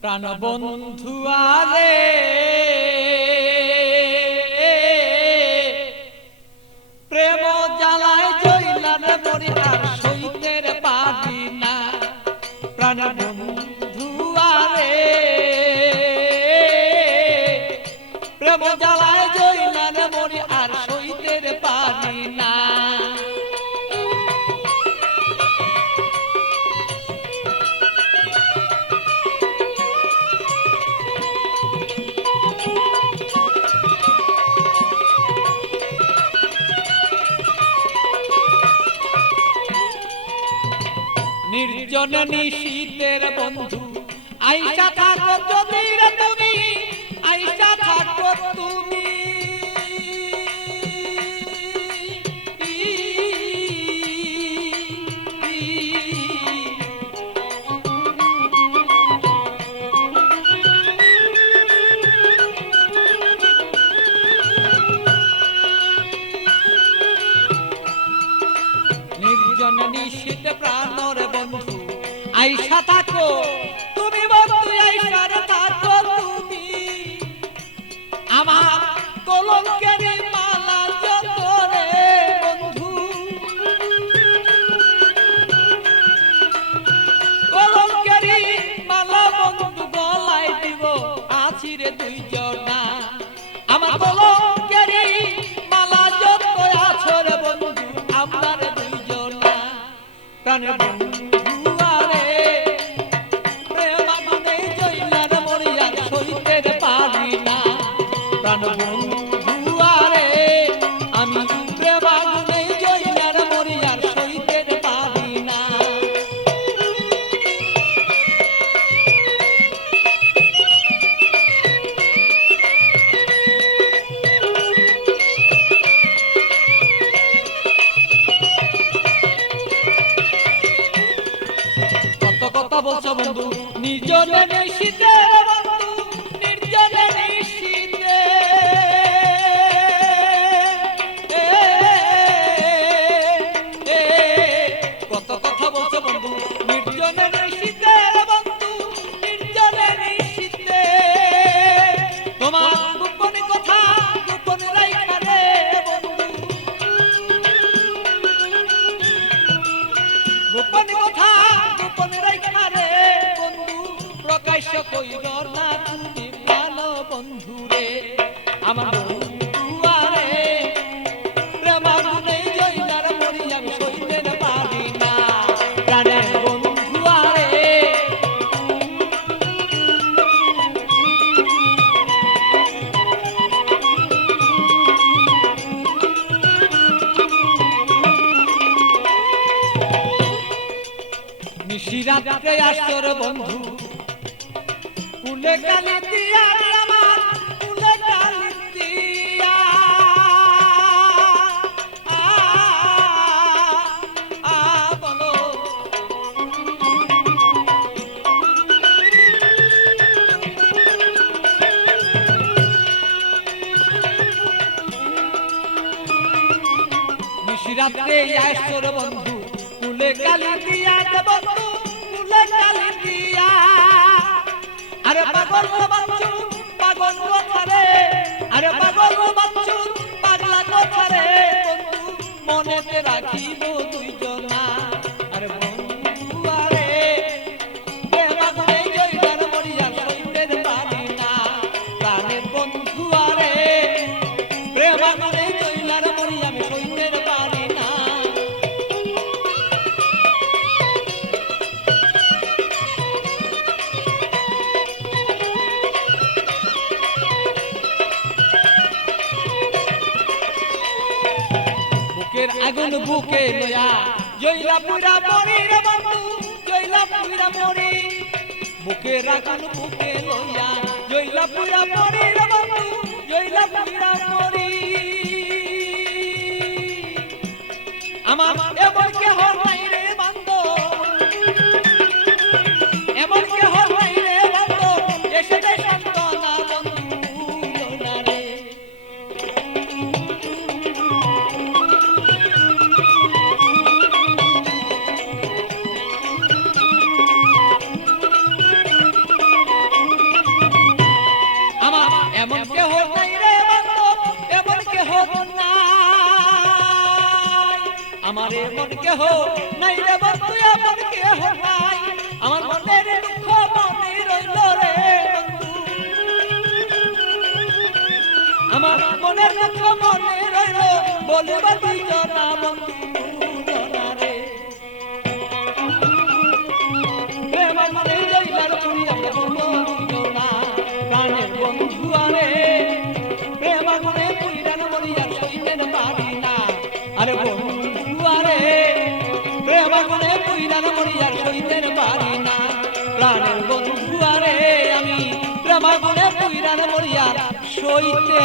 প্রাণবন্ধু আরে প্রেম জ্বালায় জইলার মরি আর সইতের পারি না। প্রাণবন্ধু আরে প্রেম জ্বালায় জইলার মরি আর সইতের পারি না। নির্জন নিশীতের বন্ধু আইসা থাকো যদি রে তুমি, আইসা থাকো তুমি। নির্জন নিশীত প্রাণর বন্ধু আইসা থাকো তুমি, বন্ধু আইসা থাকো তুমি। আমার কলঙ্কের মালা যত রে বন্ধু, কলঙ্কের মালা বন্ধু গলায় দিব আছি রে দুইজনা। আমার কলঙ্কের মালা যত আছো রে বন্ধু আমরা রে দুইজনা। প্রাণের বন্ধু আরে প্রেম আগুনে জইলার মরি আর সইতে পারি না। প্রাণবন্ধু আরে আমি প্রেম আগুনে জইলার মরি আর সইতে পারি না। কত কথা বলছো বন্ধু নির্জনে নিশীতে বন্ধু, নির্জনে নিশীতে কত কথা বলছো বন্ধু নির্জনে নিশীতে বন্ধু, নির্জনে নিশীতে। তোমার গোপন কথা গোপন রাইখা রে বন্ধু, গোপন কথা গোপন রাইখা রে বন্ধু প্রকাশ্য কইর না তুমি প্রাণ বন্ধু রে। আমার বন্ধু আরে প্রেম আগুনে জইলার মরি আমি সইতে পারি না। প্রাণের বন্ধু আরে নিশিরাতে আসর বন্ধু কুলে কালি দিয়া আমার কুলে কালি দিয়া বলো। নিশিরাতে আসর বন্ধু কুলে কালি দিয়া বন্ধু, কুলে কালি দিয়া। আরে পাগল বাচ্চু পাগল কথা রে, আরে পাগল বাচ্চু পাগলা কথা রে বন্ধু মনেতে রাখিব দুইজনা। আরে বন্ধু আরে প্রেম আগুনে জইলার মরি আর সইতে পারি না। প্রাণের বন্ধু আরে প্রেম আগুনে জইলার মরি আমি সইতে পারি না। বুকের আগুন বুকে লয়া জইলা পুরা মরি রে বন্ধু, জইলা পুরা মরি। বুকের আগুন বুকে লয়া জইলা পুরা মরি রে বন্ধু, জইলা পুরা মরি। আমার এমন কেহ নাই রে বন্ধু, এমন কেহ নাই রে বন্ধু এসে দে সন্তনা বন্ধু না রে। আমার মন কেহ নাই রে বন্ধু আমার কেহ নাই আমার মনের দুঃখ মনে রইল রে বন্ধু আমার মনের দুঃখ মনে রইল বলিবা দুইজনা বন্ধু দুজনা রে প্রেম মনে রইলার পুরি আমরা বলবো দুইজনা প্রাণের বন্ধু আরে প্রেম মনে পুইরান মরিয়া সইতেন পারি না আরে বন্ধু আরে প্রেম মনে পুইরান মরিয়া সইতেন পারি না প্রাণের বন্ধু আরে আমি প্রেম মনে পুইরান মরিয়া সইতে